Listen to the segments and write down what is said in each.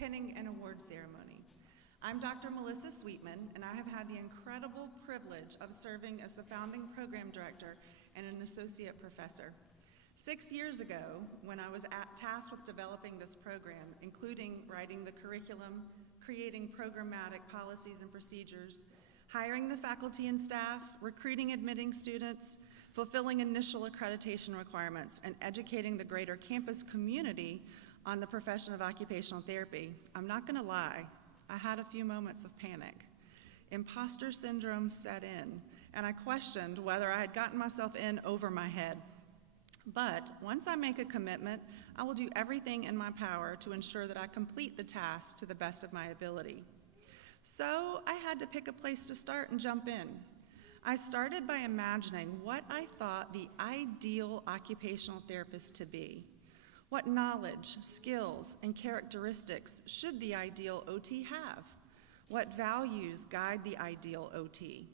pinning and award ceremony. I'm Dr. Melissa Sweetman, and I have had the incredible privilege of serving as the founding program director and an associate professor. 6 years ago, when I was tasked with developing this program, including writing the curriculum, creating programmatic policies and procedures, hiring the faculty and staff, recruiting admitting students, fulfilling initial accreditation requirements, and educating the greater campus community on the profession of occupational therapy, I'm not gonna lie, I had a few moments of panic. Imposter syndrome set in, and I questioned whether I had gotten myself in over my head. But once I make a commitment, I will do everything in my power to ensure that I complete the task to the best of my ability. So I had to pick a place to start and jump in. I started by imagining what I thought the ideal occupational therapist to be. What knowledge, skills, and characteristics should the ideal OT have? What values guide the ideal OT?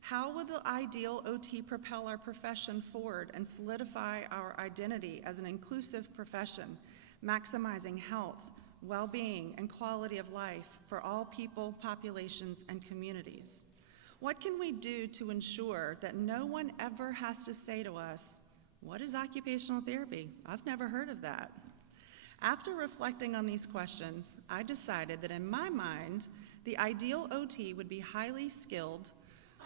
How will the ideal OT propel our profession forward and solidify our identity as an inclusive profession, maximizing health, well-being, and quality of life for all people, populations, and communities? What can we do to ensure that no one ever has to say to us, "What is occupational therapy? I've never heard of that." After reflecting on these questions, I decided that in my mind, the ideal OT would be highly skilled,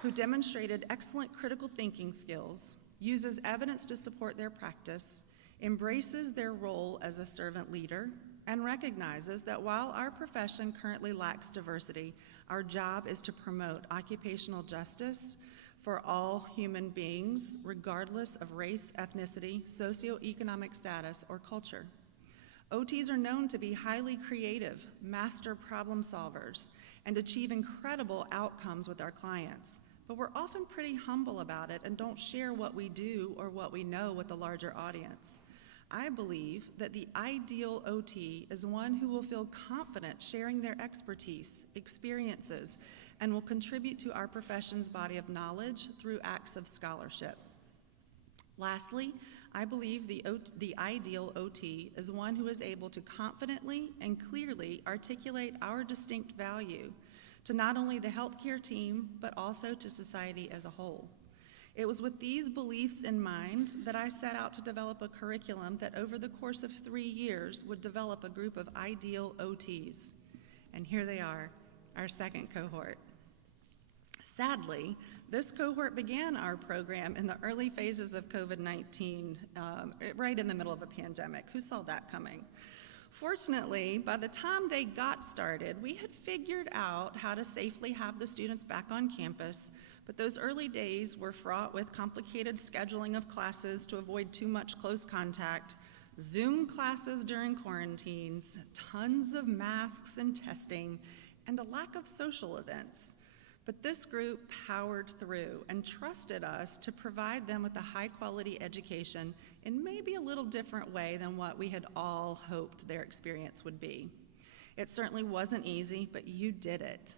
who demonstrated excellent critical thinking skills, uses evidence to support their practice, embraces their role as a servant leader, and recognizes that while our profession currently lacks diversity, our job is to promote occupational justice for all human beings, regardless of race, ethnicity, socioeconomic status, or culture. OTs are known to be highly creative, master problem solvers, and achieve incredible outcomes with our clients. But we're often pretty humble about it and don't share what we do or what we know with the larger audience. I believe that the ideal OT is one who will feel confident sharing their expertise, experiences, and will contribute to our profession's body of knowledge through acts of scholarship. Lastly, I believe the ideal OT is one who is able to confidently and clearly articulate our distinct value to not only the healthcare team, but also to society as a whole. It was with these beliefs in mind that I set out to develop a curriculum that over the course of 3 years would develop a group of ideal OTs. And here they are, our second cohort. Sadly, this cohort began our program in the early phases of COVID-19, right in the middle of a pandemic. Who saw that coming? Fortunately, by the time they got started, we had figured out how to safely have the students back on campus, but those early days were fraught with complicated scheduling of classes to avoid too much close contact, Zoom classes during quarantines, tons of masks and testing, and a lack of social events. But this group powered through and trusted us to provide them with a high-quality education in maybe a little different way than what we had all hoped their experience would be. It certainly wasn't easy, but you did it.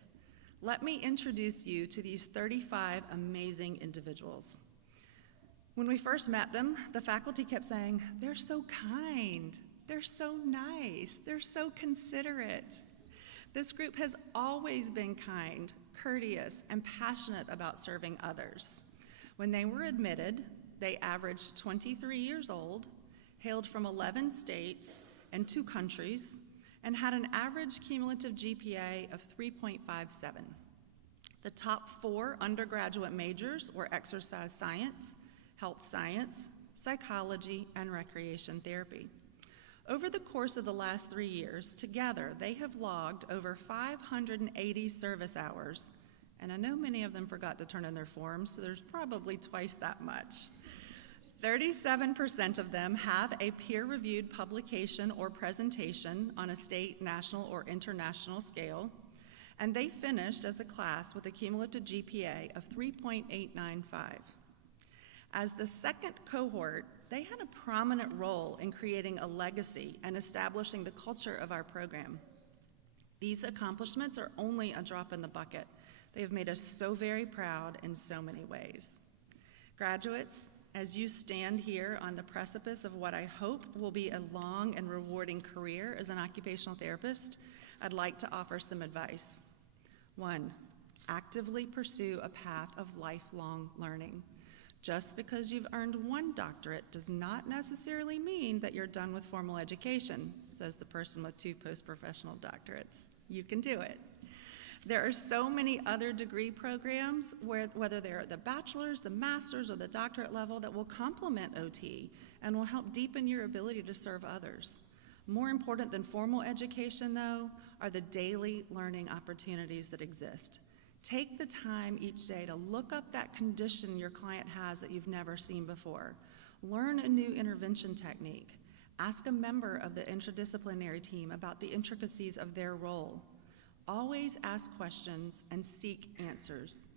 Let me introduce you to these 35 amazing individuals. When we first met them, the faculty kept saying, "They're so kind, they're so nice, they're so considerate." This group has always been kind, courteous, and passionate about serving others. When they were admitted, they averaged 23 years old, hailed from 11 states and 2 countries, and had an average cumulative GPA of 3.57. The top 4 undergraduate majors were exercise science, health science, psychology, and recreation therapy. Over the course of the last 3 years, together, they have logged over 580 service hours, and I know many of them forgot to turn in their forms, so there's probably twice that much. 37% of them have a peer-reviewed publication or presentation on a state, national, or international scale, and they finished as a class with a cumulative GPA of 3.895. As the second cohort, they had a prominent role in creating a legacy and establishing the culture of our program. These accomplishments are only a drop in the bucket. They have made us so very proud in so many ways. Graduates, as you stand here on the precipice of what I hope will be a long and rewarding career as an occupational therapist, I'd like to offer some advice. 1, actively pursue a path of lifelong learning. Just because you've earned one doctorate does not necessarily mean that you're done with formal education, says the person with 2 post-professional doctorates. You can do it. There are so many other degree programs, whether they're at the bachelor's, the master's, or the doctorate level, that will complement OT and will help deepen your ability to serve others. More important than formal education, though, are the daily learning opportunities that exist. Take the time each day to look up that condition your client has that you've never seen before. Learn a new intervention technique. Ask a member of the interdisciplinary team about the intricacies of their role. Always ask questions and seek answers.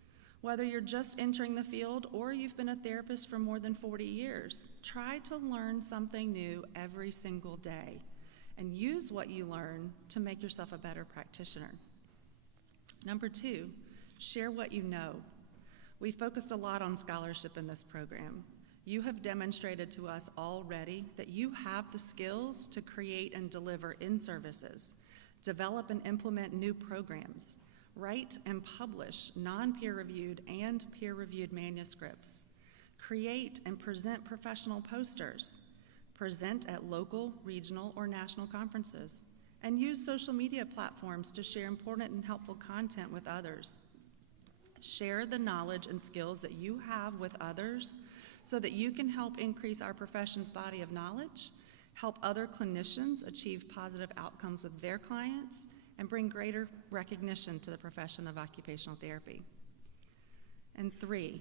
Whether you're just entering the field or you've been a therapist for more than 40 years, try to learn something new every single day and use what you learn to make yourself a better practitioner. Number 2, share what you know. We focused a lot on scholarship in this program. You have demonstrated to us already that you have the skills to create and deliver in-services, develop and implement new programs, write and publish non-peer-reviewed and peer-reviewed manuscripts, create and present professional posters, present at local, regional, or national conferences, and use social media platforms to share important and helpful content with others. Share the knowledge and skills that you have with others so that you can help increase our profession's body of knowledge, help other clinicians achieve positive outcomes with their clients, and bring greater recognition to the profession of occupational therapy. And 3,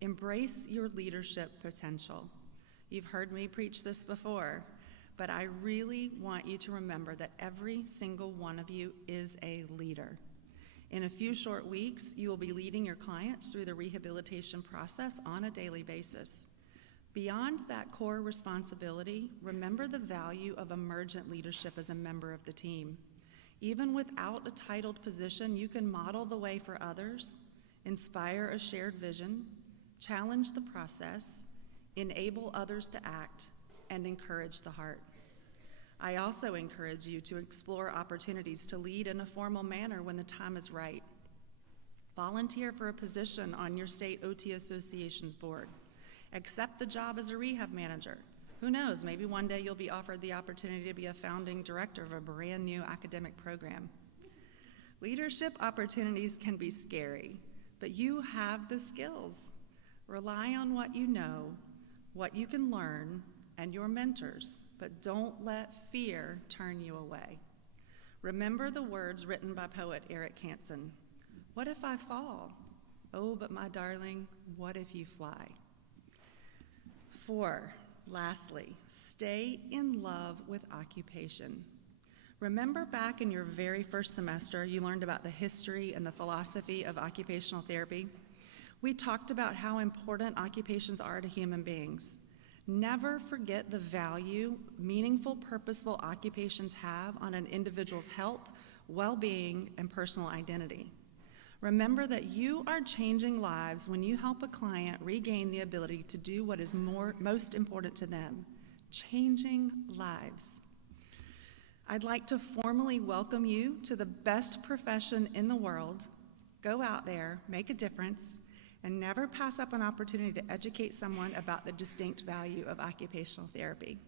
embrace your leadership potential. You've heard me preach this before, but I really want you to remember that every single one of you is a leader. In a few short weeks, you will be leading your clients through the rehabilitation process on a daily basis. Beyond that core responsibility, remember the value of emergent leadership as a member of the team. Even without a titled position, you can model the way for others, inspire a shared vision, challenge the process, enable others to act, and encourage the heart. I also encourage you to explore opportunities to lead in a formal manner when the time is right. Volunteer for a position on your state OT Association's board. Accept the job as a rehab manager. Who knows, maybe one day you'll be offered the opportunity to be a founding director of a brand new academic program. Leadership opportunities can be scary, but you have the skills. Rely on what you know, what you can learn, and your mentors, but don't let fear turn you away. Remember the words written by poet Eric Hansen. What if I fall? Oh, but my darling, what if you fly? 4, lastly, stay in love with occupation. Remember back in your very first semester, you learned about the history and the philosophy of occupational therapy? We talked about how important occupations are to human beings. Never forget the value meaningful, purposeful occupations have on an individual's health, well-being, and personal identity. Remember that you are changing lives when you help a client regain the ability to do what is most important to them, changing lives. I'd like to formally welcome you to the best profession in the world. Go out there, make a difference, and never pass up an opportunity to educate someone about the distinct value of occupational therapy.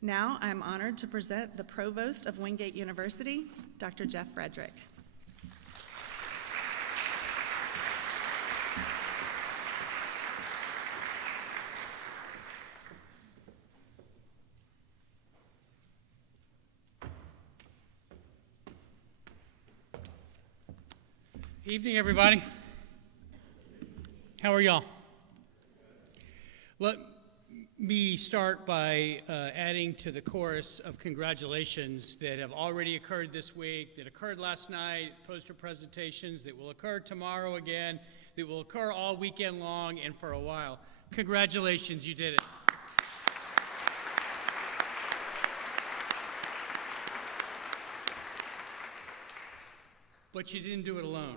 Now I'm honored to present the Provost of Wingate University, Dr. Jeff Frederick. Evening, everybody. How are y'all? Let me start by adding to the chorus of congratulations that have already occurred this week, that occurred last night, poster presentations, that will occur tomorrow again, that will occur all weekend long and for a while. Congratulations, you did it. But you didn't do it alone.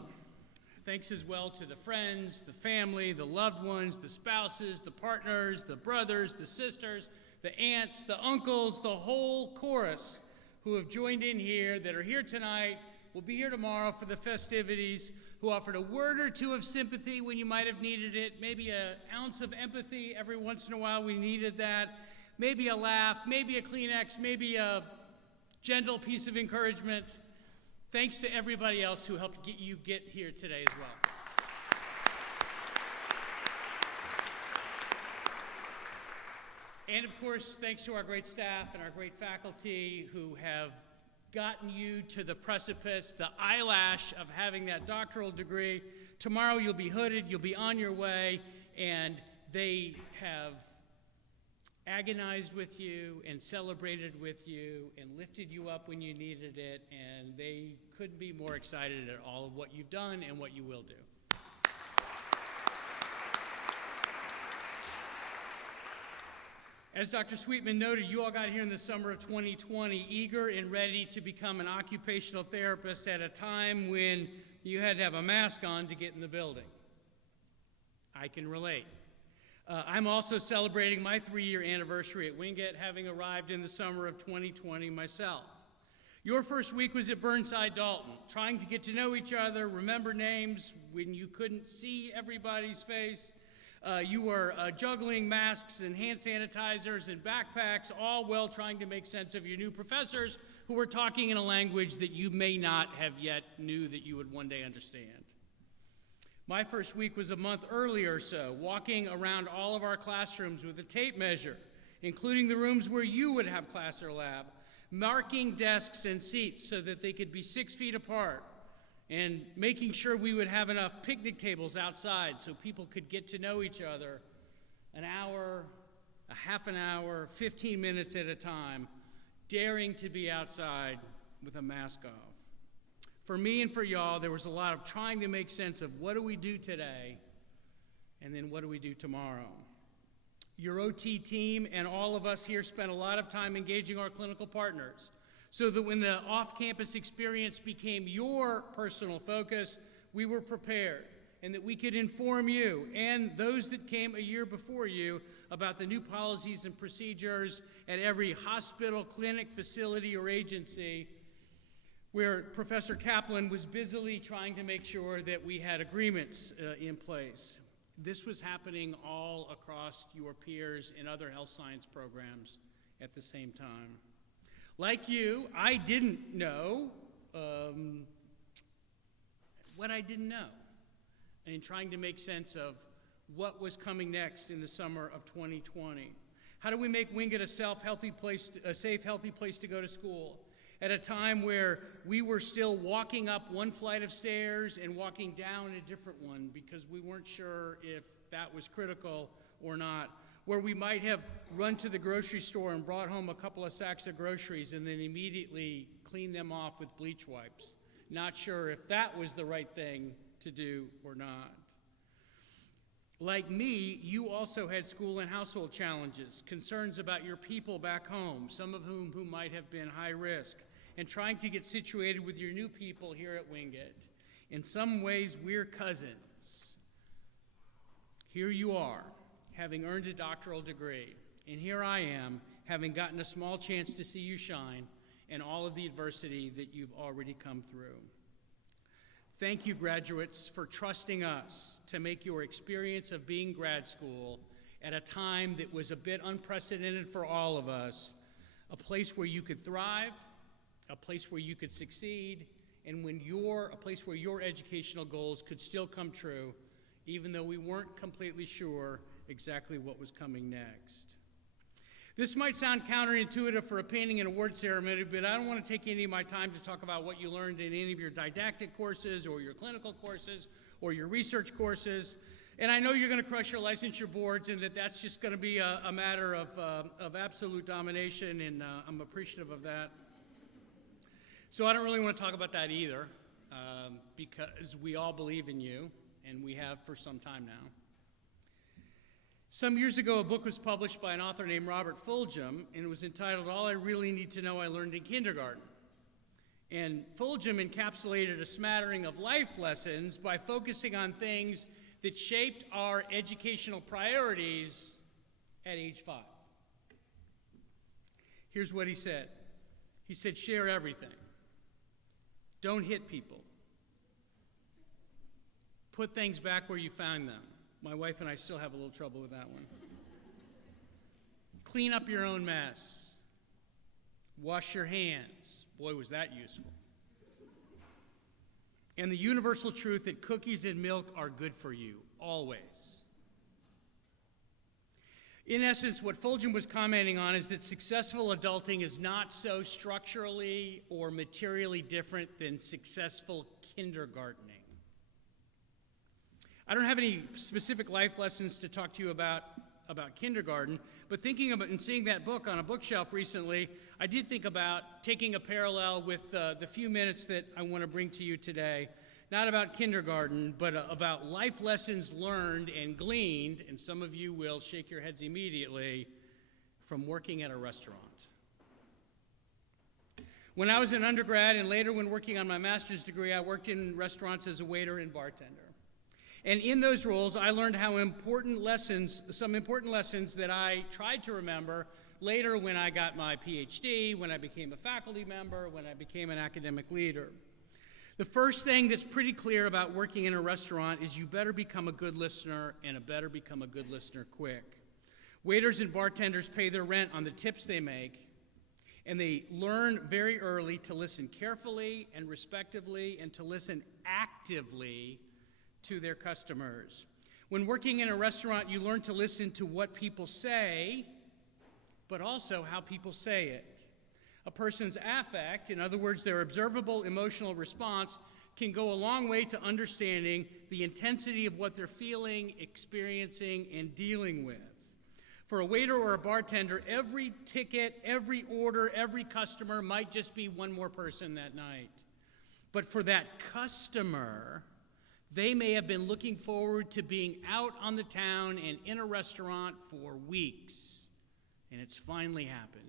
Thanks as well to the friends, the family, the loved ones, the spouses, the partners, the brothers, the sisters, the aunts, the uncles, the whole chorus who have joined in here, that are here tonight, will be here tomorrow for the festivities, who offered a word or two of sympathy when you might have needed it, maybe an ounce of empathy every once in a while we needed that, maybe a laugh, maybe a Kleenex, maybe a gentle piece of encouragement. Thanks to everybody else who helped you get here today as well. And of course, thanks to our great staff and our great faculty who have gotten you to the precipice, the eyelash of having that doctoral degree. Tomorrow you'll be hooded, you'll be on your way, and they have agonized with you and celebrated with you and lifted you up when you needed it, and they couldn't be more excited at all of what you've done and what you will do. As Dr. Sweetman noted, you all got here in the summer of 2020 eager and ready to become an occupational therapist at a time when you had to have a mask on to get in the building. I can relate. I'm also celebrating my 3-year anniversary at Wingate, having arrived in the summer of 2020 myself. Your first week was at Burnside Dalton, trying to get to know each other, remember names when you couldn't see everybody's face. You were juggling masks and hand sanitizers and backpacks, all while trying to make sense of your new professors who were talking in a language that you may not have yet knew that you would one day understand. My first week was a month earlier or so, walking around all of our classrooms with a tape measure, including the rooms where you would have class or lab, marking desks and seats so that they could be 6 feet apart, and making sure we would have enough picnic tables outside so people could get to know each other an hour, a half an hour, 15 minutes at a time, daring to be outside with a mask off. For me and for y'all, there was a lot of trying to make sense of what do we do today, and then what do we do tomorrow. Your OT team and all of us here spent a lot of time engaging our clinical partners so that when the off-campus experience became your personal focus, we were prepared and that we could inform you and those that came a year before you about the new policies and procedures at every hospital, clinic, facility, or agency where Professor Kaplan was busily trying to make sure that we had agreements in place. This was happening all across your peers in other health science programs at the same time. Like you, I didn't know what I didn't know, and trying to make sense of what was coming next in the summer of 2020. How do we make Wingate a safe, healthy place to go to school at a time where we were still walking up one flight of stairs and walking down a different one because we weren't sure if that was critical or not, where we might have run to the grocery store and brought home a couple of sacks of groceries and then immediately cleaned them off with bleach wipes, not sure if that was the right thing to do or not. Like me, you also had school and household challenges, concerns about your people back home, some of whom might have been high risk, and trying to get situated with your new people here at Wingate. In some ways, we're cousins. Here you are, having earned a doctoral degree, and here I am, having gotten a small chance to see you shine and all of the adversity that you've already come through. Thank you, graduates, for trusting us to make your experience of being grad school at a time that was a bit unprecedented for all of us, a place where you could thrive, a place where you could succeed, and a place where your educational goals could still come true, even though we weren't completely sure exactly what was coming next. This might sound counterintuitive for a painting and award ceremony, but I don't want to take any of my time to talk about what you learned in any of your didactic courses or your clinical courses or your research courses. And I know you're going to crush your licensure boards and that's just going to be a matter of absolute domination, and I'm appreciative of that. So I don't really want to talk about that either, because we all believe in you, and we have for some time now. Some years ago, a book was published by an author named Robert Fulghum, and it was entitled, All I Really Need to Know I Learned in Kindergarten. And Fulghum encapsulated a smattering of life lessons by focusing on things that shaped our educational priorities at age 5. Here's what he said. He said, share everything. Don't hit people. Put things back where you found them. My wife and I still have a little trouble with that one. Clean up your own mess. Wash your hands. Boy, was that useful. And the universal truth that cookies and milk are good for you, always. In essence, what Fulgen was commenting on is that successful adulting is not so structurally or materially different than successful kindergartening. I don't have any specific life lessons to talk to you about kindergarten, but thinking about and seeing that book on a bookshelf recently, I did think about taking a parallel with the few minutes that I want to bring to you today, not about kindergarten, but about life lessons learned and gleaned, and some of you will shake your heads immediately, from working at a restaurant. When I was an undergrad and later when working on my master's degree, I worked in restaurants as a waiter and bartender. And in those roles, I learned some important lessons that I tried to remember later when I got my PhD, when I became a faculty member, when I became an academic leader. The first thing that's pretty clear about working in a restaurant is you better become a good listener, and better become a good listener quick. Waiters and bartenders pay their rent on the tips they make, and they learn very early to listen carefully and respectively and to listen actively to their customers. When working in a restaurant, you learn to listen to what people say, but also how people say it. A person's affect, in other words, their observable emotional response, can go a long way to understanding the intensity of what they're feeling, experiencing, and dealing with. For a waiter or a bartender, every ticket, every order, every customer might just be one more person that night. But for that customer, they may have been looking forward to being out on the town and in a restaurant for weeks, and it's finally happened.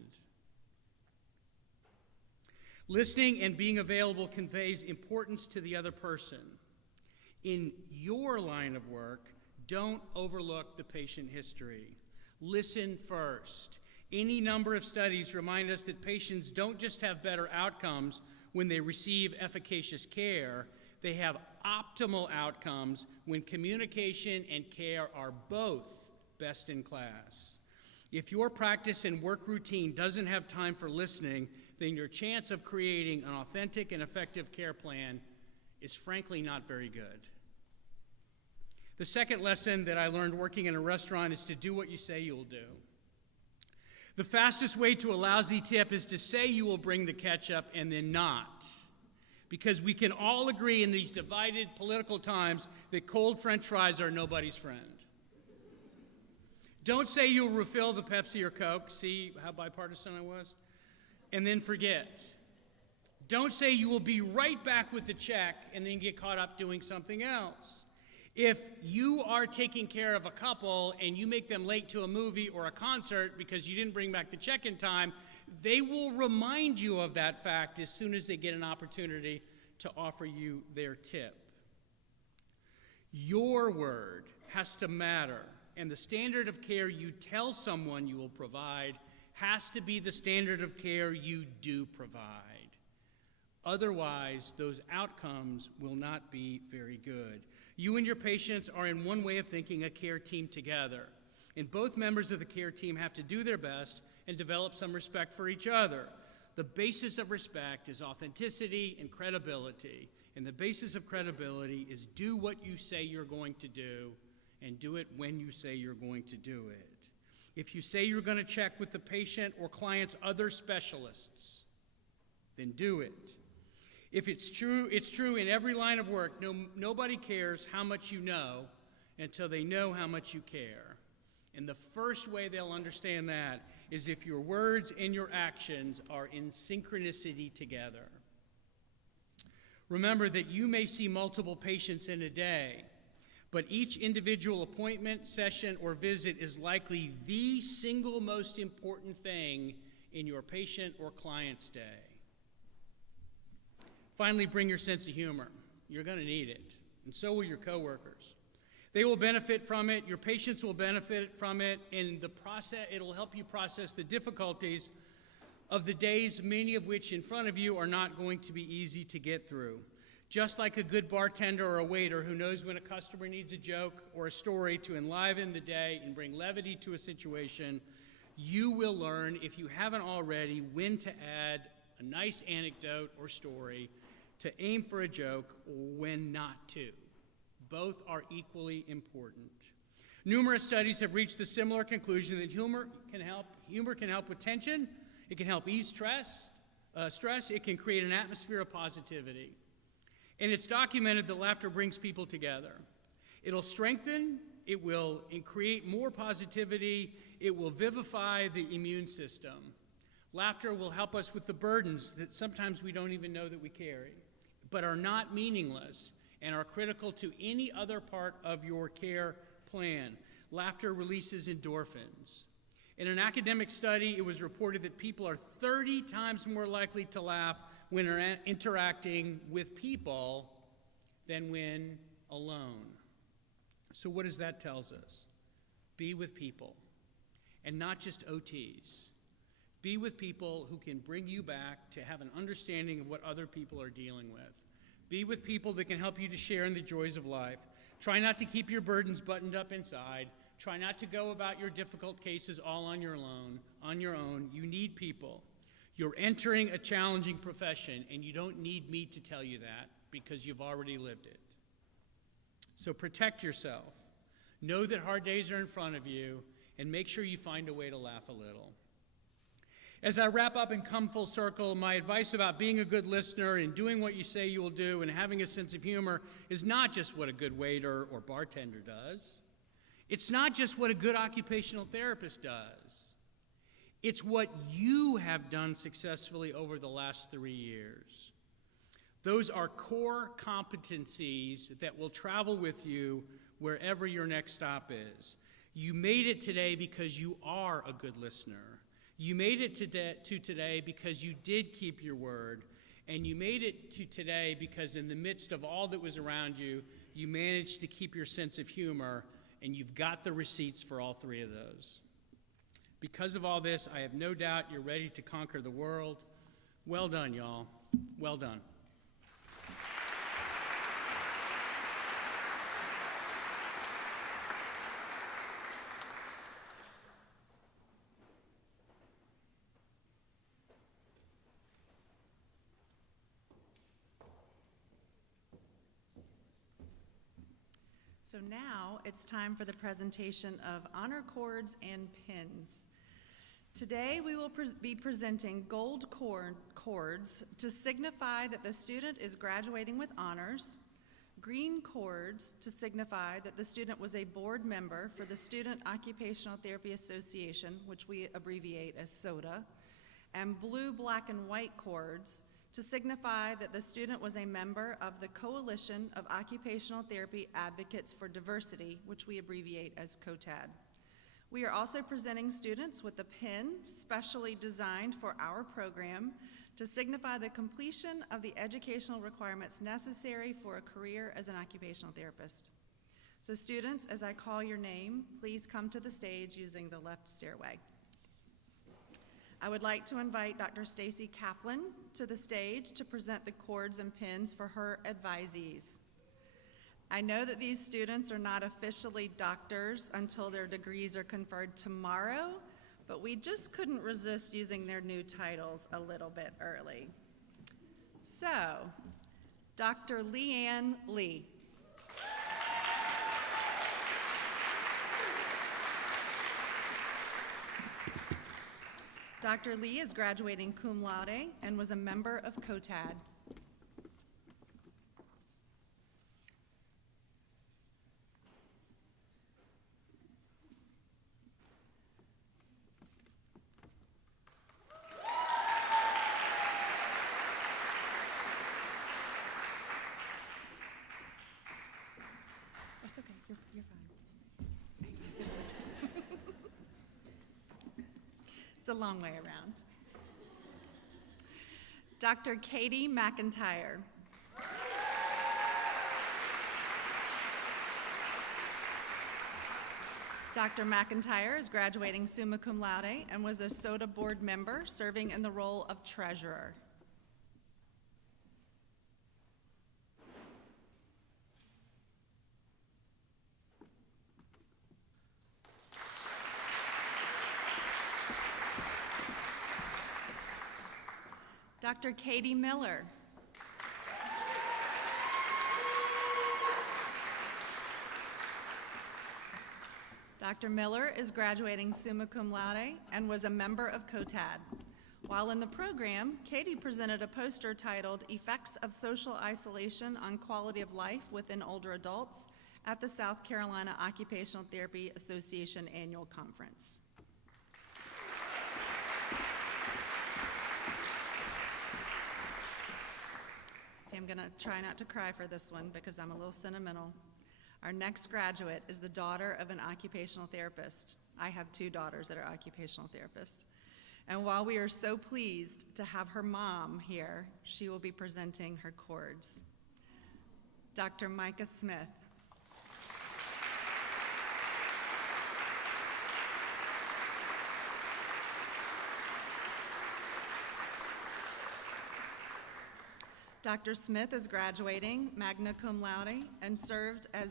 Listening and being available conveys importance to the other person. In your line of work, don't overlook the patient history. Listen first. Any number of studies remind us that patients don't just have better outcomes when they receive efficacious care, they have optimal outcomes when communication and care are both best in class. If your practice and work routine doesn't have time for listening, then your chance of creating an authentic and effective care plan is frankly not very good. The second lesson that I learned working in a restaurant is to do what you say you'll do. The fastest way to a lousy tip is to say you will bring the ketchup and then not. Because we can all agree in these divided political times that cold French fries are nobody's friend. Don't say you'll refill the Pepsi or Coke, see how bipartisan I was, and then forget. Don't say you will be right back with the check and then get caught up doing something else. If you are taking care of a couple and you make them late to a movie or a concert because you didn't bring back the check in time, they will remind you of that fact as soon as they get an opportunity to offer you their tip. Your word has to matter, and the standard of care you tell someone you will provide has to be the standard of care you do provide. Otherwise, those outcomes will not be very good. You and your patients are, in one way of thinking, a care team together, and both members of the care team have to do their best and develop some respect for each other. The basis of respect is authenticity and credibility, and the basis of credibility is do what you say you're going to do, and do it when you say you're going to do it. If you say you're going to check with the patient or client's other specialists, then do it. If it's true in every line of work. Nobody cares how much you know until they know how much you care. And the first way they'll understand that is if your words and your actions are in synchronicity together. Remember that you may see multiple patients in a day, but each individual appointment, session, or visit is likely the single most important thing in your patient or client's day. Finally, bring your sense of humor. You're going to need it, and so will your coworkers. They will benefit from it, your patients will benefit from it, and it'll help you process the difficulties of the days, many of which in front of you are not going to be easy to get through. Just like a good bartender or a waiter who knows when a customer needs a joke or a story to enliven the day and bring levity to a situation, you will learn, if you haven't already, when to add a nice anecdote or story, to aim for a joke, or when not to. Both are equally important. Numerous studies have reached the similar conclusion that humor can help with tension, it can help ease stress, it can create an atmosphere of positivity. And it's documented that laughter brings people together. It'll strengthen, it will create more positivity, it will vivify the immune system. Laughter will help us with the burdens that sometimes we don't even know that we carry, but are not meaningless and are critical to any other part of your care plan. Laughter releases endorphins. In an academic study, it was reported that people are 30 times more likely to laugh when they're interacting with people than when alone. So what does that tell us? Be with people, and not just OTs. Be with people who can bring you back to have an understanding of what other people are dealing with. Be with people that can help you to share in the joys of life. Try not to keep your burdens buttoned up inside. Try not to go about your difficult cases all on your own. You need people. You're entering a challenging profession, and you don't need me to tell you that because you've already lived it. So protect yourself. Know that hard days are in front of you, and make sure you find a way to laugh a little. As I wrap up and come full circle, my advice about being a good listener and doing what you say you will do and having a sense of humor is not just what a good waiter or bartender does. It's not just what a good occupational therapist does. It's what you have done successfully over the last 3 years. Those are core competencies that will travel with you wherever your next stop is. You made it today because you are a good listener. You made it to today because you did keep your word. And you made it to today because in the midst of all that was around you, you managed to keep your sense of humor, and you've got the receipts for all 3 of those. Because of all this, I have no doubt you're ready to conquer the world. Well done, y'all. Well done. So now it's time for the presentation of honor cords and pins. Today we will be presenting gold cords to signify that the student is graduating with honors, green cords to signify that the student was a board member for the Student Occupational Therapy Association, which we abbreviate as SOTA, and blue, black, and white cords to signify that the student was a member of the Coalition of Occupational Therapy Advocates for Diversity, which we abbreviate as COTAD. We are also presenting students with a pin specially designed for our program to signify the completion of the educational requirements necessary for a career as an occupational therapist. So students, as I call your name, please come to the stage using the left stairway. I would like to invite Dr. Stacy Kaplan to the stage to present the cords and pins for her advisees. I know that these students are not officially doctors until their degrees are conferred tomorrow, but we just couldn't resist using their new titles a little bit early. So, Dr. Leanne Lee. Dr. Lee is graduating cum laude and was a member of COTAD. That's okay, you're fine. It's a long way around. Dr. Katie McIntyre. Dr. McIntyre is graduating summa cum laude and was a SOTA board member serving in the role of treasurer. Dr. Katie Miller. Dr. Miller is graduating summa cum laude and was a member of COTAD. While in the program, Katie presented a poster titled Effects of Social Isolation on Quality of Life Within Older Adults at the South Carolina Occupational Therapy Association Annual Conference. I'm gonna try not to cry for this one because I'm a little sentimental. Our next graduate is the daughter of an occupational therapist. I have two daughters that are occupational therapists. And while we are so pleased to have her mom here, she will be presenting her cords. Dr. Micah Smith. Dr. Smith is graduating magna cum laude and served as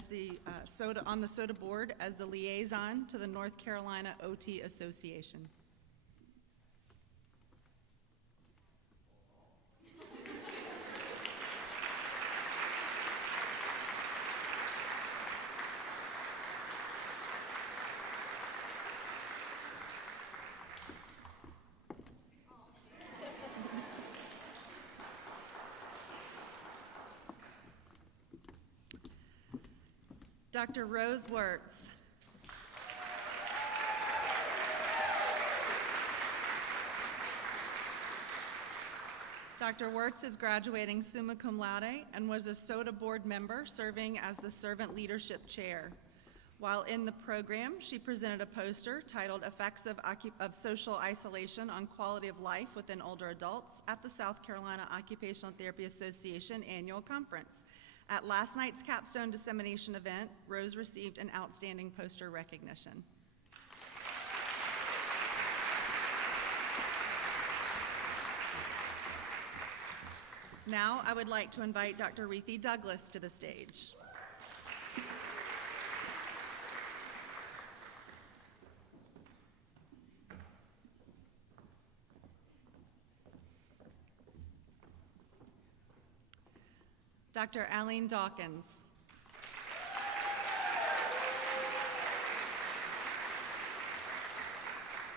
on the SOTA board as the liaison to the North Carolina OT Association. Dr. Rose Wirtz. Dr. Wirtz is graduating summa cum laude and was a SOTA board member serving as the Servant Leadership Chair. While in the program, she presented a poster titled Effects of Social Isolation on Quality of Life Within Older Adults at the South Carolina Occupational Therapy Association Annual Conference. At last night's capstone dissemination event, Rose received an outstanding poster recognition. Now I would like to invite Dr. Reethi Douglas to the stage. Dr. Aline Dawkins.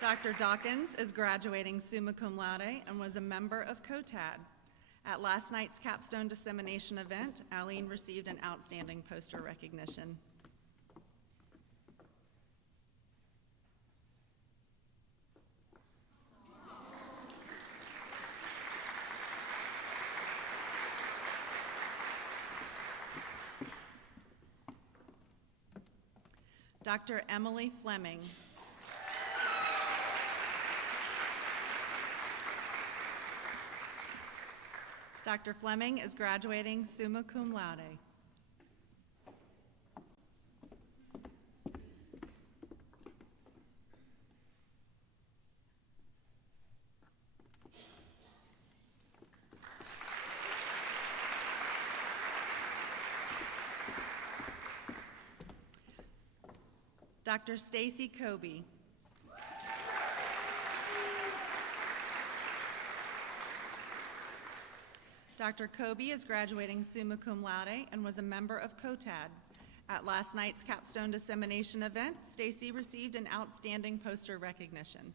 Dr. Dawkins is graduating summa cum laude and was a member of COTAD. At last night's capstone dissemination event, Aline received an outstanding poster recognition. Dr. Emily Fleming. Dr. Fleming is graduating summa cum laude. Dr. Stacy Kobe. Dr. Kobe is graduating summa cum laude and was a member of COTAD. At last night's capstone dissemination event, Stacy received an outstanding poster recognition.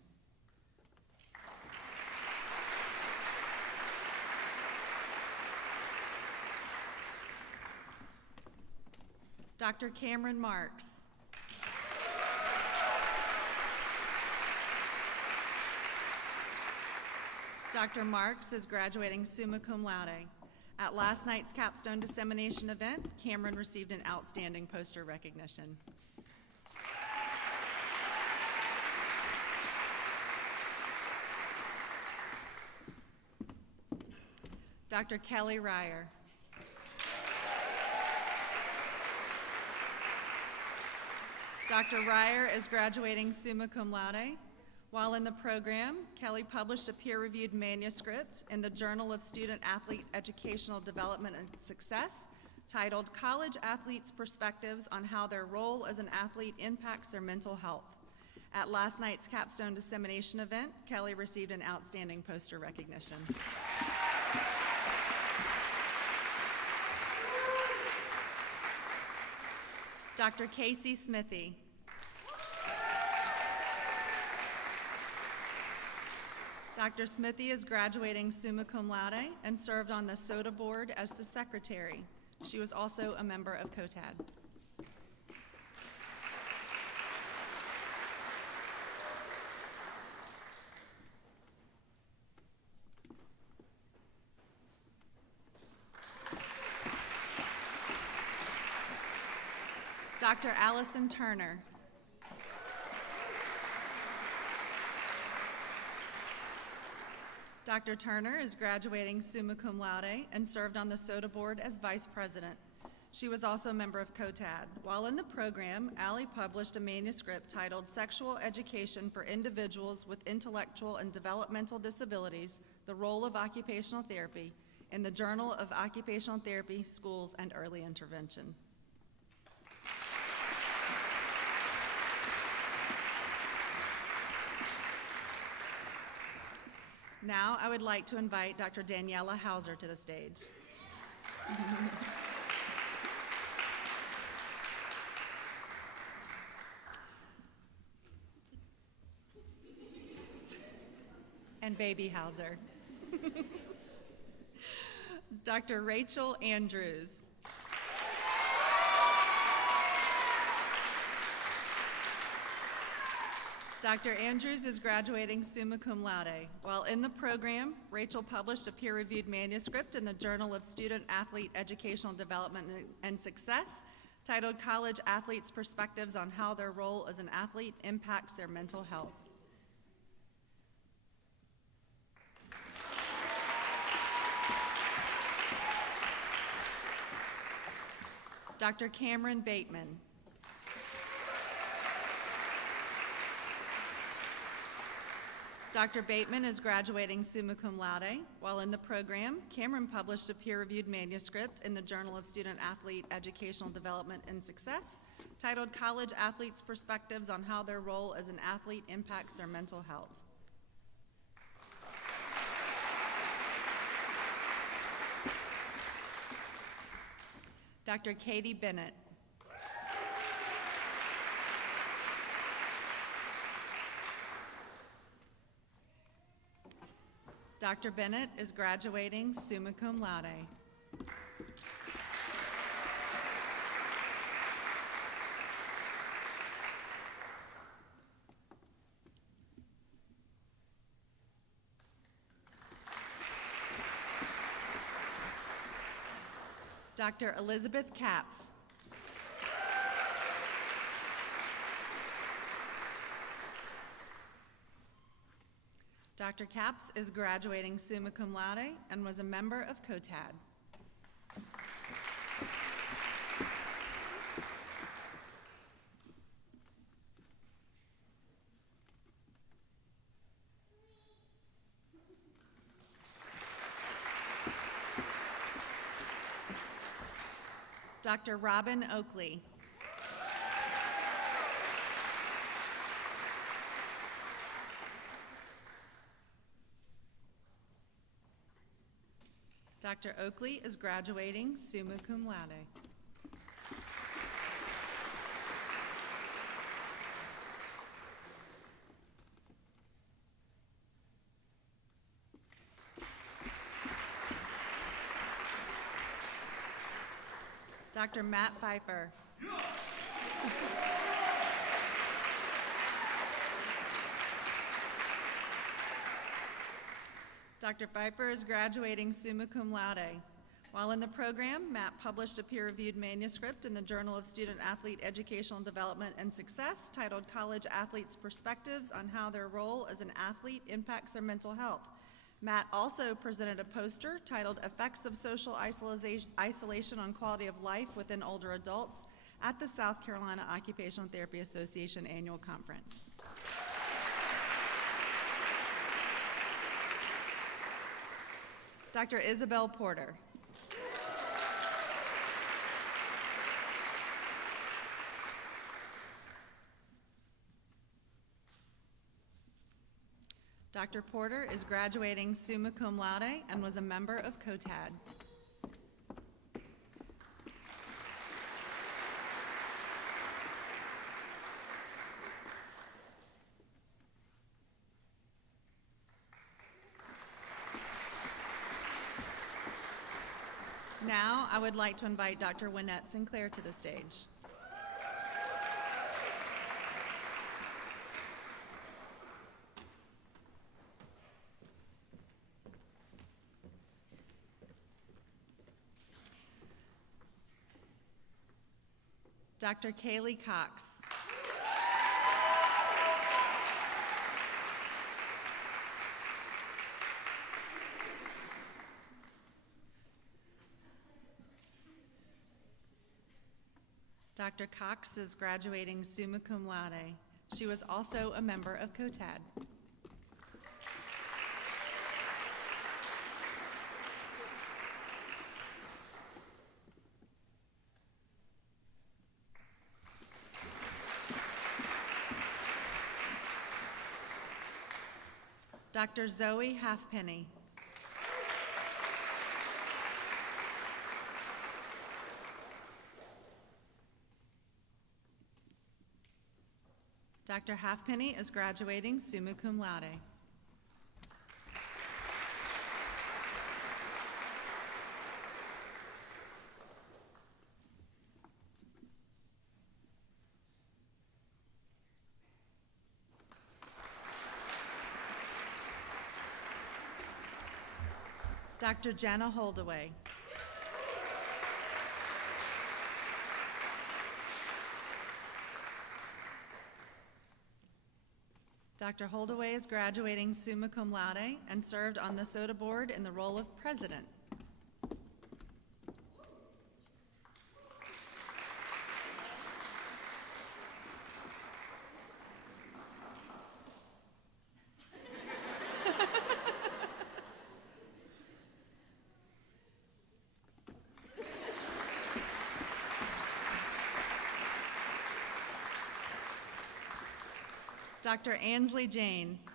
Dr. Cameron Marks. Dr. Marks is graduating summa cum laude. At last night's capstone dissemination event, Cameron received an outstanding poster recognition. Dr. Kelly Ryer. Dr. Ryer is graduating summa cum laude. While in the program, Kelly published a peer-reviewed manuscript in the Journal of Student Athlete Educational Development and Success titled College Athletes' Perspectives on How Their Role as an Athlete Impacts Their Mental Health. At last night's capstone dissemination event, Kelly received an outstanding poster recognition. Dr. Casey Smithy. Dr. Smithy is graduating summa cum laude and served on the SOTA board as the secretary. She was also a member of COTAD. Dr. Allison Turner. Dr. Turner is graduating summa cum laude and served on the SOTA board as vice president. She was also a member of COTAD. While in the program, Allie published a manuscript titled Sexual Education for Individuals with Intellectual and Developmental Disabilities, the Role of Occupational Therapy, in the Journal of Occupational Therapy, Schools, and Early Intervention. Now, I would like to invite Dr. Daniela Hauser to the stage. And baby Hauser. Dr. Rachel Andrews. Dr. Andrews is graduating summa cum laude. While in the program, Rachel published a peer-reviewed manuscript in the Journal of Student Athlete Educational Development and Success titled College Athletes' Perspectives on How Their Role as an Athlete Impacts Their Mental Health. Dr. Cameron Bateman. Dr. Bateman is graduating summa cum laude. While in the program, Cameron published a peer-reviewed manuscript in the Journal of Student Athlete Educational Development and Success titled College Athletes' Perspectives on How Their Role as an Athlete Impacts Their Mental Health. Dr. Katie Bennett. Dr. Bennett is graduating summa cum laude. Dr. Elizabeth Capps. Dr. Capps is graduating summa cum laude and was a member of COTAD. Dr. Robin Oakley. Dr. Oakley is graduating summa cum laude. Dr. Matt Pfeiffer. Dr. Pfeiffer is graduating summa cum laude. While in the program, Matt published a peer-reviewed manuscript in the Journal of Student Athlete Educational Development and Success titled College Athletes' Perspectives on How Their Role as an Athlete Impacts Their Mental Health. Matt also presented a poster titled Effects of Social Isolation on Quality of Life Within Older Adults at the South Carolina Occupational Therapy Association Annual Conference. Dr. Isabel Porter. Dr. Porter is graduating summa cum laude and was a member of COTAD. Now, I would like to invite Dr. Wynette Sinclair to the stage. Dr. Kaylee Cox. Dr. Cox is graduating summa cum laude. She was also a member of COTAD. Dr. Zoe Halfpenny. Dr. Halfpenny is graduating summa cum laude. Dr. Jenna Holdaway. Dr. Holdaway is graduating summa cum laude and served on the SOTA board in the role of president. Dr. Ansley Janes.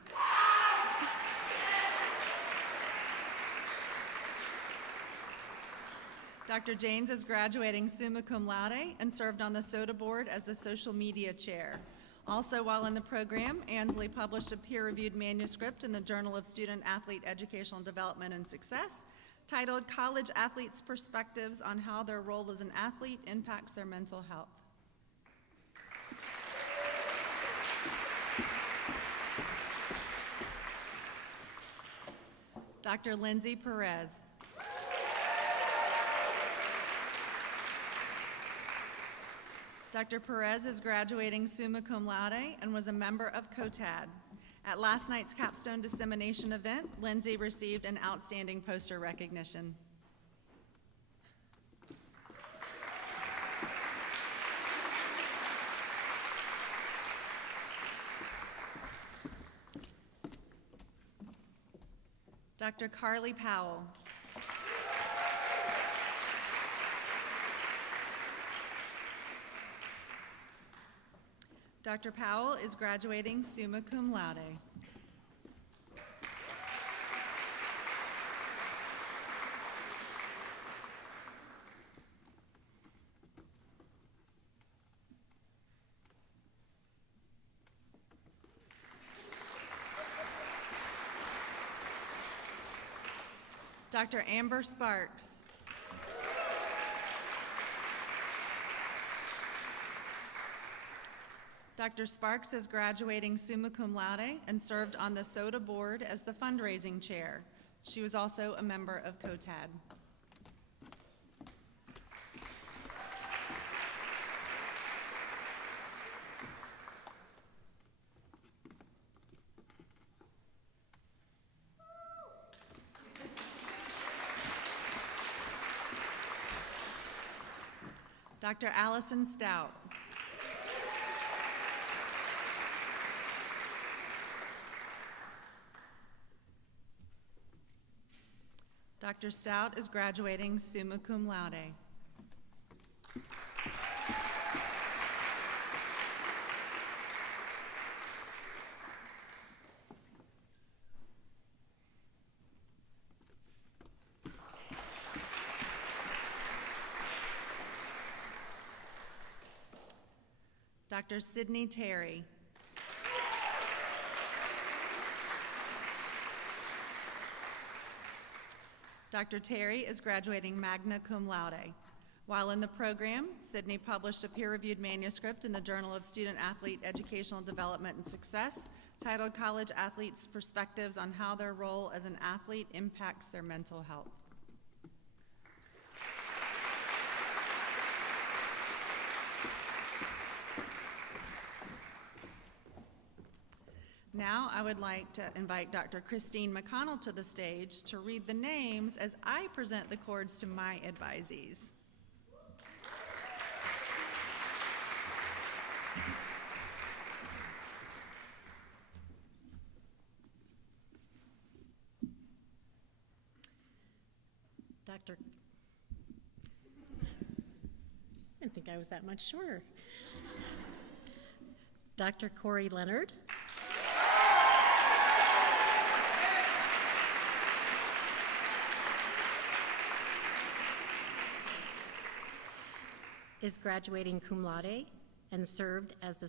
Dr. Janes is graduating summa cum laude and served on the SOTA board as the social media chair. Also, while in the program, Ansley published a peer-reviewed manuscript in the Journal of Student Athlete Educational Development and Success titled College Athletes' Perspectives on How Their Role as an Athlete Impacts Their Mental Health. Dr. Lindsay Perez. Dr. Perez is graduating summa cum laude and was a member of COTAD. At last night's capstone dissemination event, Lindsay received an outstanding poster recognition. Dr. Carly Powell. Dr. Powell is graduating summa cum laude. Dr. Amber Sparks. Dr. Sparks is graduating summa cum laude and served on the SOTA board as the fundraising chair. She was also a member of COTAD. Dr. Allison Stout. Dr. Stout is graduating summa cum laude. Dr. Sydney Terry. Dr. Terry is graduating magna cum laude. While in the program, Sydney published a peer-reviewed manuscript in the Journal of Student Athlete Educational Development and Success titled College Athletes' Perspectives on How Their Role as an Athlete Impacts Their Mental Health. Now I would like to invite Dr. Christine McConnell to the stage to read the names as I present the cords to my advisees. I didn't think I was that much shorter. Dr. Corey Leonard. Is graduating cum laude and served as the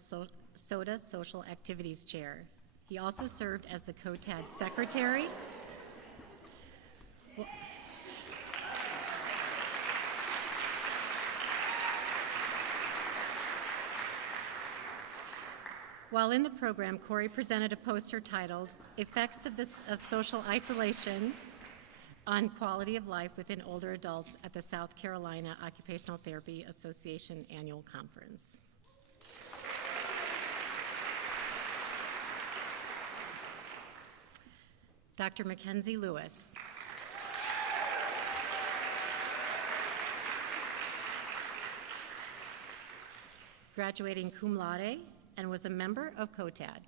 SOTA Social Activities Chair. He also served as the COTAD Secretary. While in the program, Corey presented a poster titled Effects of Social Isolation on Quality of Life within Older Adults at the South Carolina Occupational Therapy Association Annual Conference. Dr. Mackenzie Lewis. Graduating cum laude and was a member of COTAD.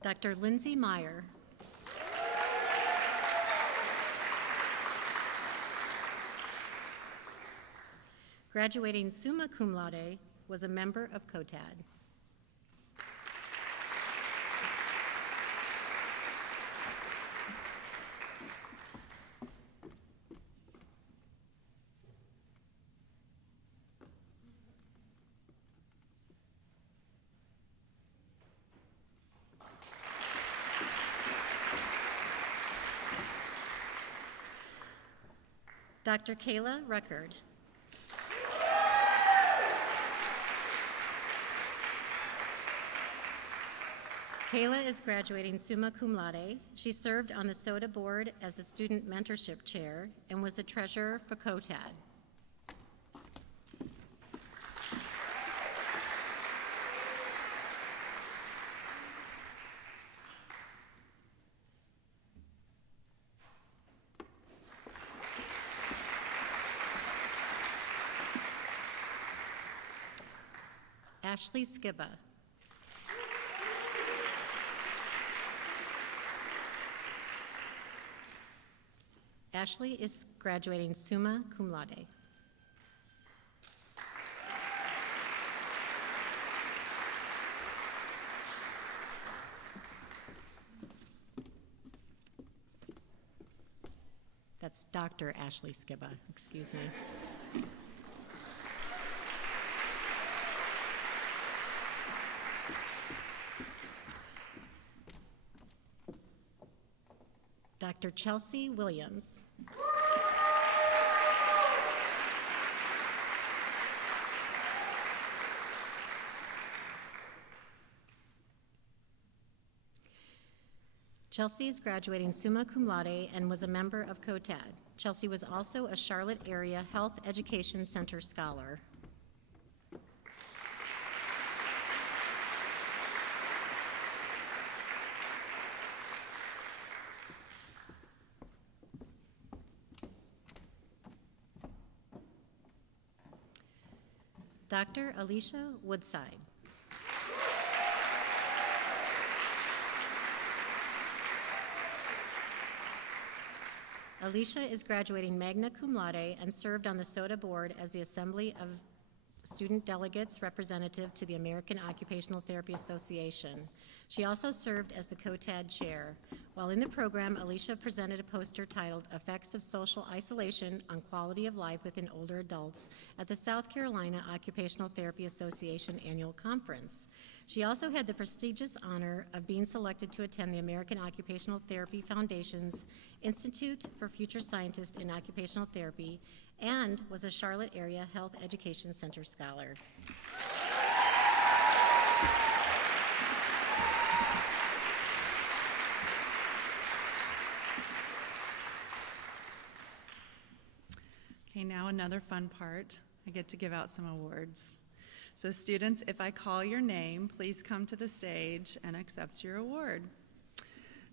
Dr. Lindsay Meyer. Graduating summa cum laude, was a member of COTAD. Dr. Kayla Record. Kayla is graduating summa cum laude. She served on the SOTA board as a student mentorship chair and was the treasurer for COTAD. Ashley Skibba. Ashley is graduating summa cum laude. That's Dr. Ashley Skibba, excuse me. Dr. Chelsea Williams. Chelsea is graduating summa cum laude and was a member of COTAD. Chelsea was also a Charlotte Area Health Education Center Scholar. Dr. Alicia Woodside. Alicia is graduating magna cum laude and served on the SOTA board as the Assembly of Student Delegates representative to the American Occupational Therapy Association. She also served as the COTAD chair. While in the program, Alicia presented a poster titled Effects of Social Isolation on Quality of Life within Older Adults at the South Carolina Occupational Therapy Association Annual Conference. She also had the prestigious honor of being selected to attend the American Occupational Therapy Foundation's Institute for Future Scientists in Occupational Therapy and was a Charlotte Area Health Education Center Scholar. Okay, now another fun part. I get to give out some awards. So students, if I call your name, please come to the stage and accept your award.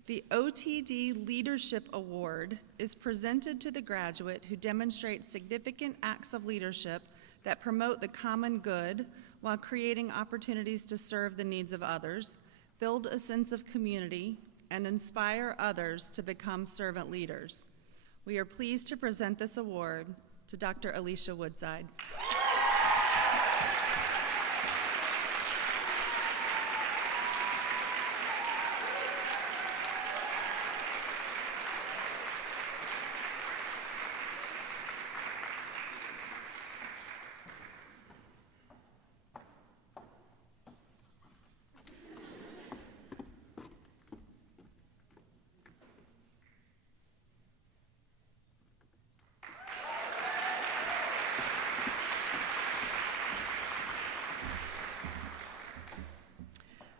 The OTD Leadership Award is presented to the graduate who demonstrates significant acts of leadership that promote the common good while creating opportunities to serve the needs of others, build a sense of community, and inspire others to become servant leaders. We are pleased to present this award to Dr. Alicia Woodside.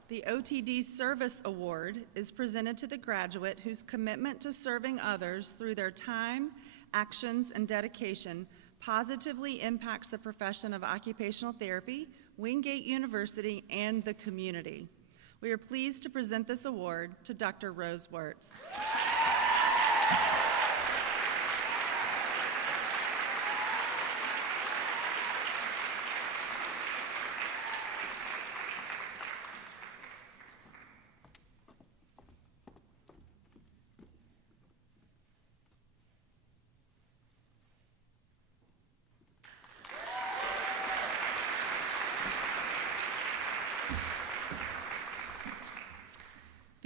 The OTD Service Award is presented to the graduate whose commitment to serving others through their time, actions, and dedication positively impacts the profession of occupational therapy, Wingate University, and the community. We are pleased to present this award to Dr. Rose Wirtz.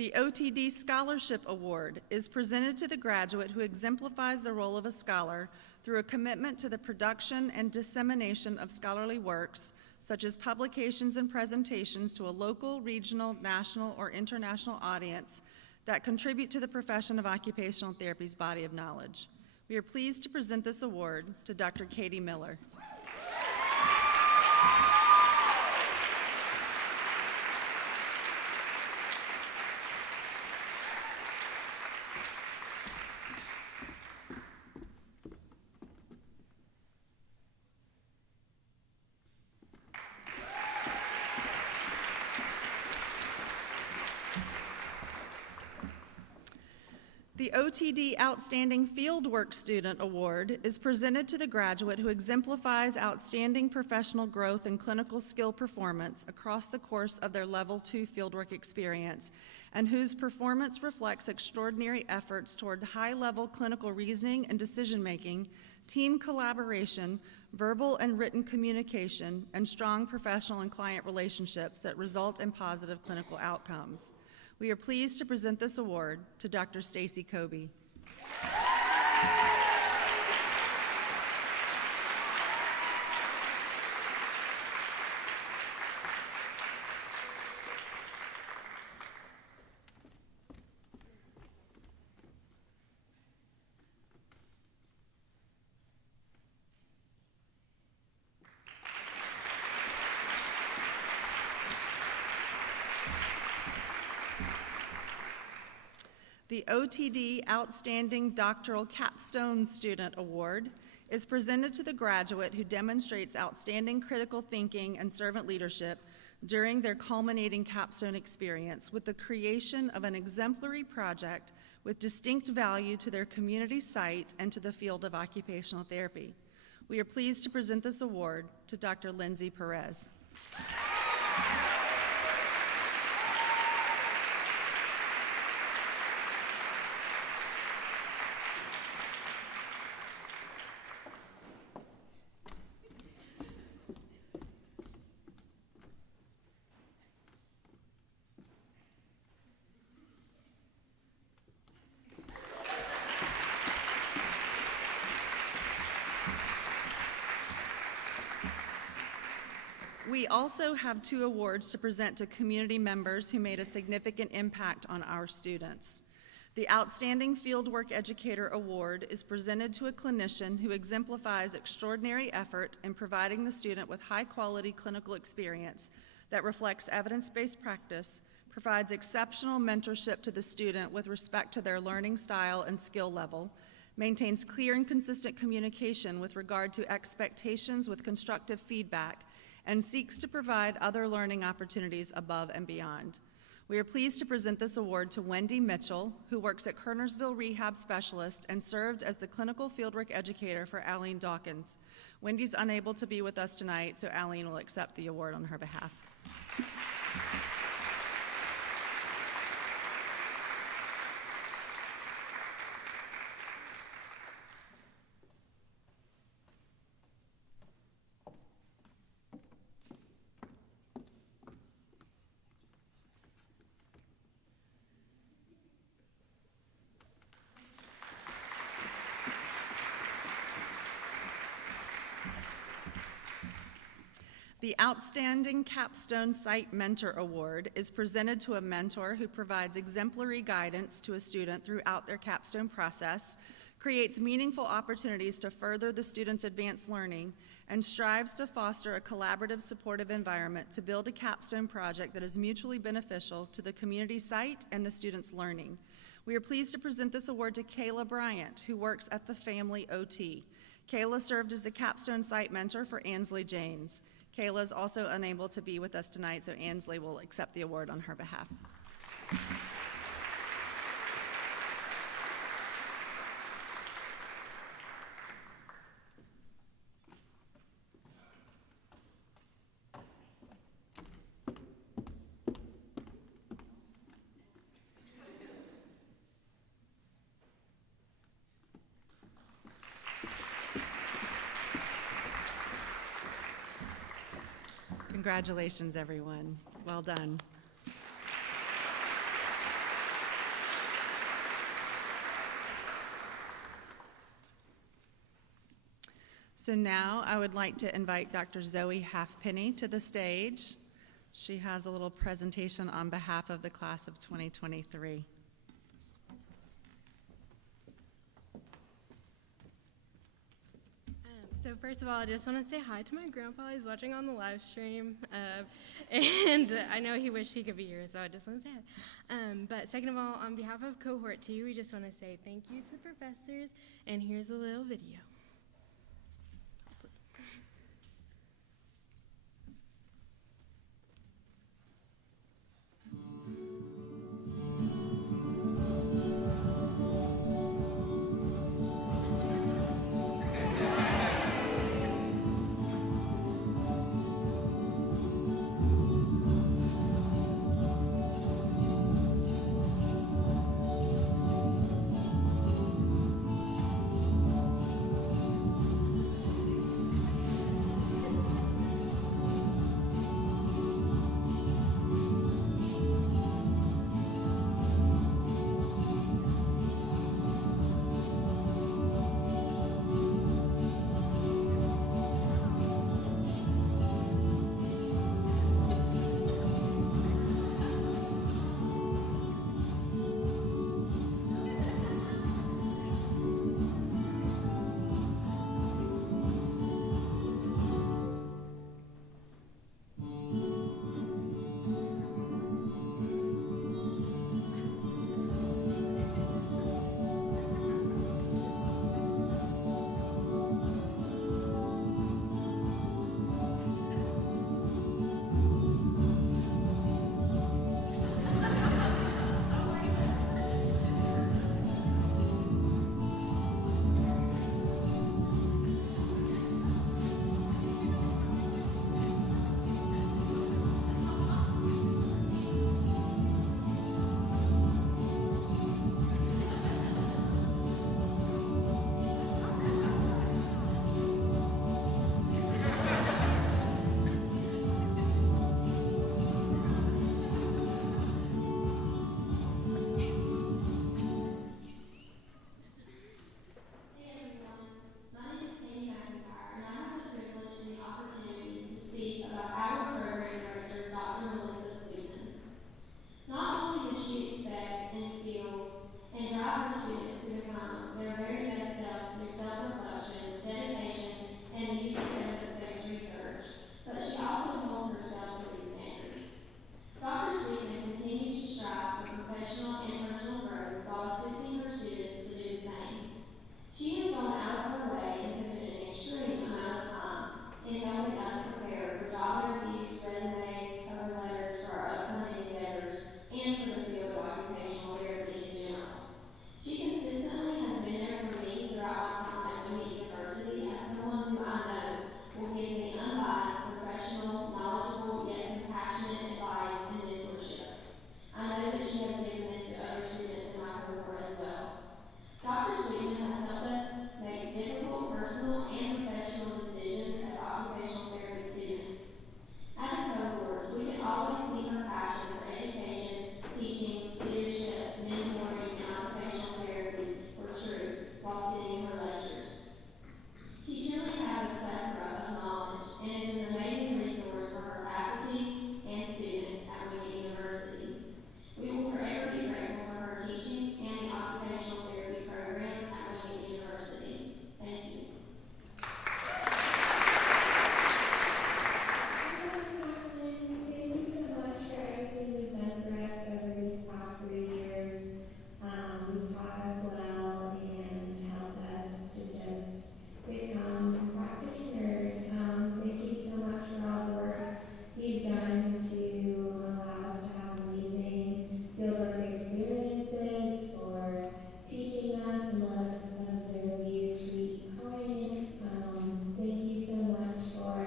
The OTD Scholarship Award is presented to the graduate who exemplifies the role of a scholar through a commitment to the production and dissemination of scholarly works, such as publications and presentations to a local, regional, national, or international audience that contribute to the profession of occupational therapy's body of knowledge. We are pleased to present this award to Dr. Katie Miller. The OTD Outstanding Fieldwork Student Award is presented to the graduate who exemplifies outstanding professional growth and clinical skill performance across the course of their Level 2 fieldwork experience, and whose performance reflects extraordinary efforts toward high-level clinical reasoning and decision-making, team collaboration, verbal and written communication, and strong professional and client relationships that result in positive clinical outcomes. We are pleased to present this award to Dr. Stacy Kobe. The OTD Outstanding Doctoral Capstone Student Award is presented to the graduate who demonstrates outstanding critical thinking and servant leadership during their culminating capstone experience with the creation of an exemplary project with distinct value to their community site and to the field of occupational therapy. We are pleased to present this award to Dr. Lindsay Perez. We also have 2 awards to present to community members who made a significant impact on our students. The Outstanding Fieldwork Educator Award is presented to a clinician who exemplifies extraordinary effort in providing the student with high-quality clinical experience that reflects evidence-based practice, provides exceptional mentorship to the student with respect to their learning style and skill level, maintains clear and consistent communication with regard to expectations with constructive feedback, and seeks to provide other learning opportunities above and beyond. We are pleased to present this award to Wendy Mitchell, who works at Kernersville Rehab Specialist and served as the clinical fieldwork educator for Aline Dawkins. Wendy's unable to be with us tonight, so Aline will accept the award on her behalf. The Outstanding Capstone Site Mentor Award is presented to a mentor who provides exemplary guidance to a student throughout their capstone process, creates meaningful opportunities to further the student's advanced learning, and strives to foster a collaborative, supportive environment to build a capstone project that is mutually beneficial to the community site and the student's learning. We are pleased to present this award to Kayla Bryant, who works at the Family OT. Kayla served as the capstone site mentor for Ansley Janes. Kayla is also unable to be with us tonight, so Ansley will accept the award on her behalf. Congratulations, everyone. Well done. So now I would like to invite Dr. Zoe Halfpenny to the stage. She has a little presentation on behalf of the class of 2023. So first of all, I just want to say hi to my grandpa. He's watching on the live stream, and I know he wished he could be here, so I just want to say hi. But second of all, on behalf of Cohort 2, we just want to say thank you to the professors, and here's a little video. to allow us to have amazing fieldwork experiences, for teaching us and let us observe you treat clients. Thank you so much for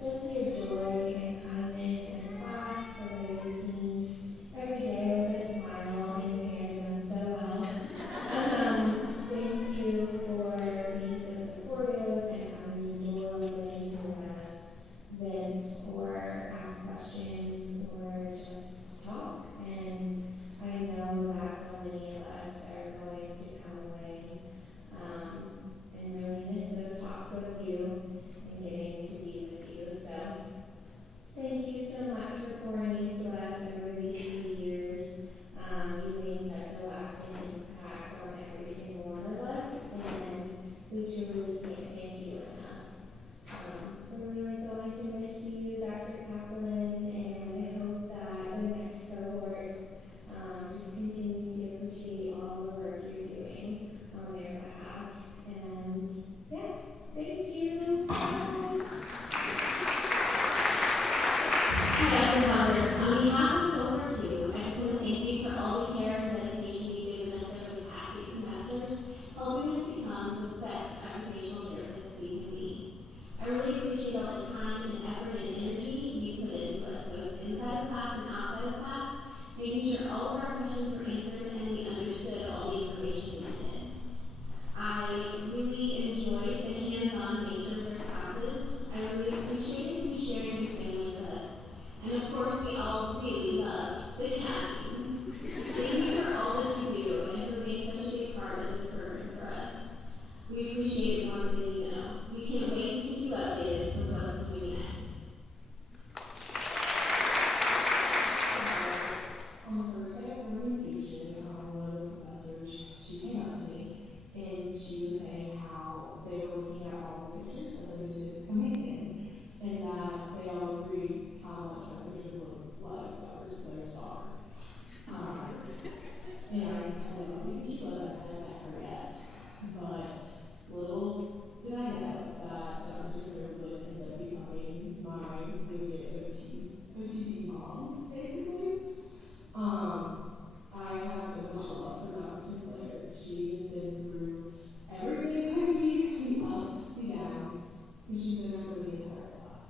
just your joy and kindness in class, the way you came every day with a smile and your hair done so well. Thank you for being so supportive and having a door open to let us vent or ask questions or just talk. And I know that so many of us are going to come away and really miss those talks with you and getting to be with you. So thank you so much for pouring into us over these 3 years. You made such a lasting impact on every single one of us, and we truly can't thank you enough. We're really going to miss you, Dr. Kaplan, and I hope that the next cohorts just continue to appreciate all the work you're doing on their behalf. And yeah, thank you. Bye. Hi, Dr. Howard. On behalf of Cohort 2, I just want to thank you for all the care and dedication you've given us over the past 8 semesters, helping us become the best occupational therapists we can be. I really appreciate all the time and effort and energy you put into us, both inside of class and outside of class, making sure all of our questions were answered and we understood all the information we needed. I really enjoyed the hands-on nature of your classes. I really appreciated you sharing your family with us. And of course, we all really loved the cabins. Thank you for all that you do and for being such a big part of this program for us. We appreciate it more than you know. We can't wait to keep you updated with what's coming next. On the first day of orientation, one of the professors, she came up to me and she was saying how they were looking at all the pictures of the new students coming in and that they all agreed how much our picture looked like Dr. Sinclair's daughter. And I had no idea who she was, I hadn't met her yet. But little did I know that Dr. Sinclair would end up becoming my Wingate OTD mom, basically. I have so much love for Dr. Sinclair. She has been through everything I did, the ups, the downs, and she's been there for the entire class.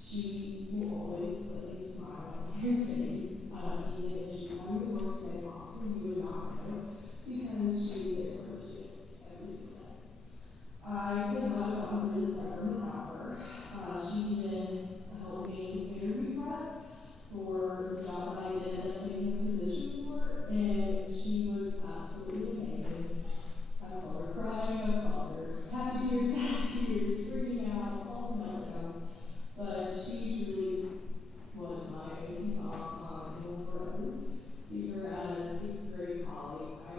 She will always put a smile on her face, even if she's having the worst day possible. You would not know, because she is there for her students every single day. I could not have gone through this program without her. She even helped me interview prep for the job that I did end up taking the position for, and she was absolutely amazing. I've called her crying, I've called her happy tears, sad tears, freaking out, all the meltdowns, but she truly was my OT mom, and will forever see her as a great colleague. I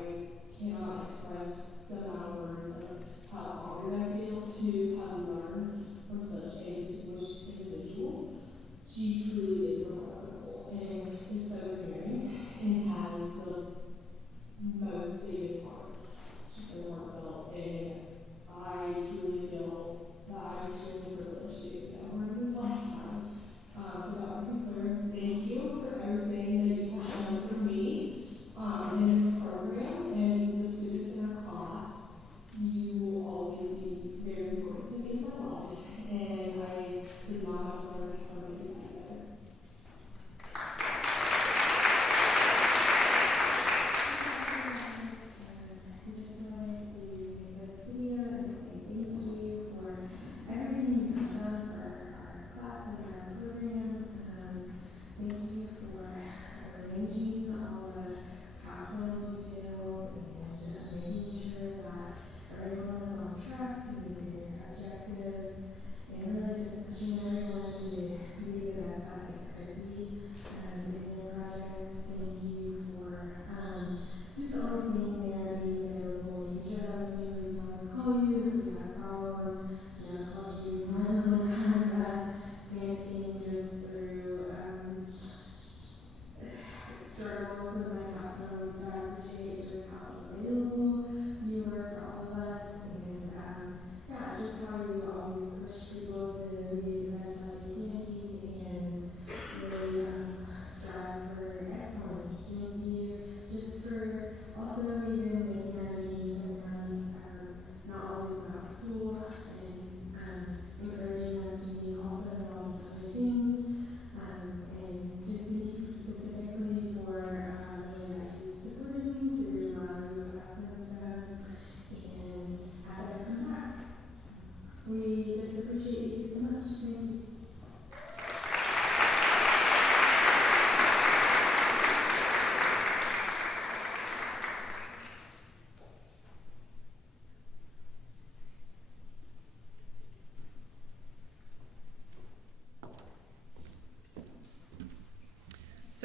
cannot express the amount of words of how honored I feel to have learned from such a distinguished individual. She truly is remarkable and is so caring and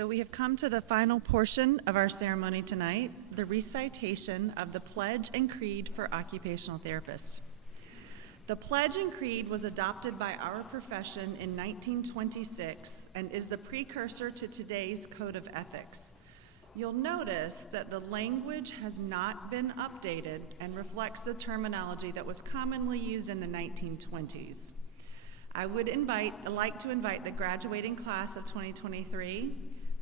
So we have come to the final portion of our ceremony tonight, the recitation of the Pledge and Creed for Occupational Therapists. The Pledge and Creed was adopted by our profession in 1926 and is the precursor to today's Code of Ethics. You'll notice that the language has not been updated and reflects the terminology that was commonly used in the 1920s. I would like to invite the graduating class of 2023,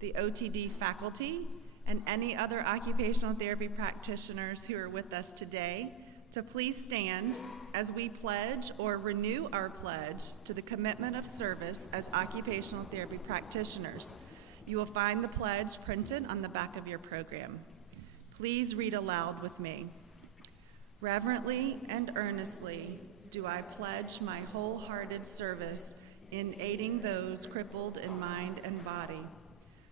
the OTD faculty, and any other occupational therapy practitioners who are with us today to please stand as we pledge or renew our pledge to the commitment of service as occupational therapy practitioners. You will find the pledge printed on the back of your program. Please read aloud with me. Reverently and earnestly do I pledge my wholehearted service in aiding those crippled in mind and body,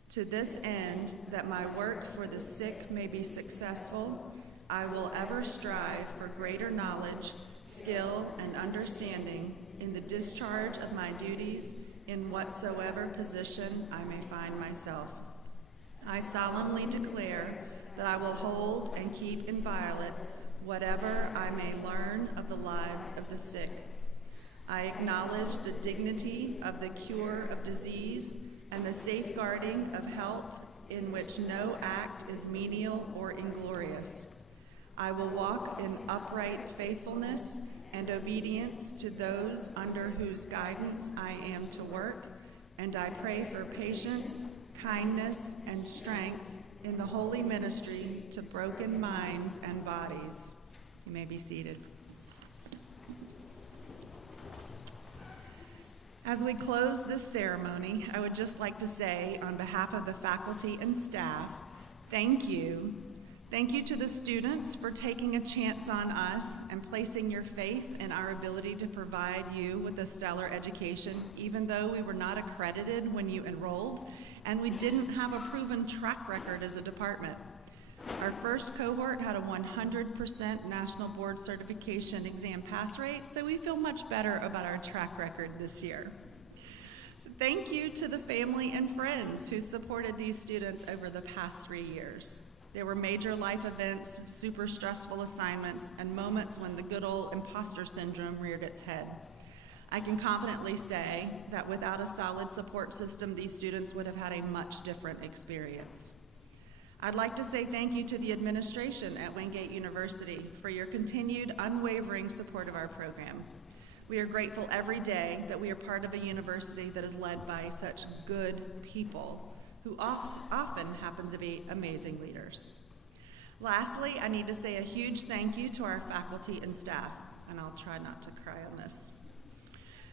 to this end that my work for the sick may be successful. I will ever strive for greater knowledge, skill, and understanding in the discharge of my duties in whatsoever position I may find myself. I solemnly declare that I will hold and keep inviolate whatever I may learn of the lives of the sick. I acknowledge the dignity of the cure of disease and the safeguarding of health in which no act is menial or inglorious. I will walk in upright faithfulness and obedience to those under whose guidance I am to work, and I pray for patience, kindness, and strength in the holy ministry to broken minds and bodies. You may be seated. As we close this ceremony, I would just like to say, on behalf of the faculty and staff, thank you. Thank you to the students for taking a chance on us and placing your faith in our ability to provide you with a stellar education, even though we were not accredited when you enrolled, and we didn't have a proven track record as a department. Our first cohort had a 100% national board certification exam pass rate, so we feel much better about our track record this year. So thank you to the family and friends who supported these students over the past 3 years. There were major life events, super stressful assignments, and moments when the good old imposter syndrome reared its head. I can confidently say that without a solid support system, these students would have had a much different experience. I'd like to say thank you to the administration at Wingate University for your continued unwavering support of our program. We are grateful every day that we are part of a university that is led by such good people who often happen to be amazing leaders. Lastly, I need to say a huge thank you to our faculty and staff, and I'll try not to cry on this.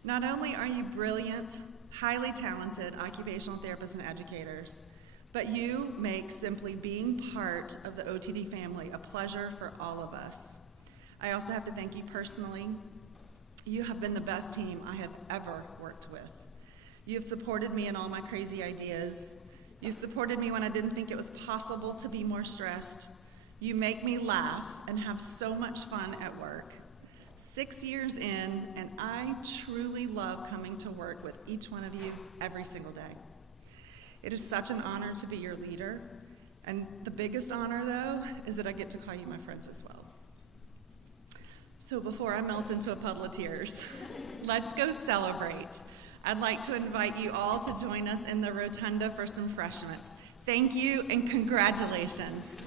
Not only are you brilliant, highly talented occupational therapists and educators, but you make simply being part of the OTD family a pleasure for all of us. I also have to thank you personally. You have been the best team I have ever worked with. You have supported me in all my crazy ideas. You supported me when I didn't think it was possible to be more stressed. You make me laugh and have so much fun at work. 6 years in, and I truly love coming to work with each one of you every single day. It is such an honor to be your leader, and the biggest honor, though, is that I get to call you my friends as well. So before I melt into a puddle of tears, let's go celebrate. I'd like to invite you all to join us in the rotunda for some refreshments. Thank you and congratulations.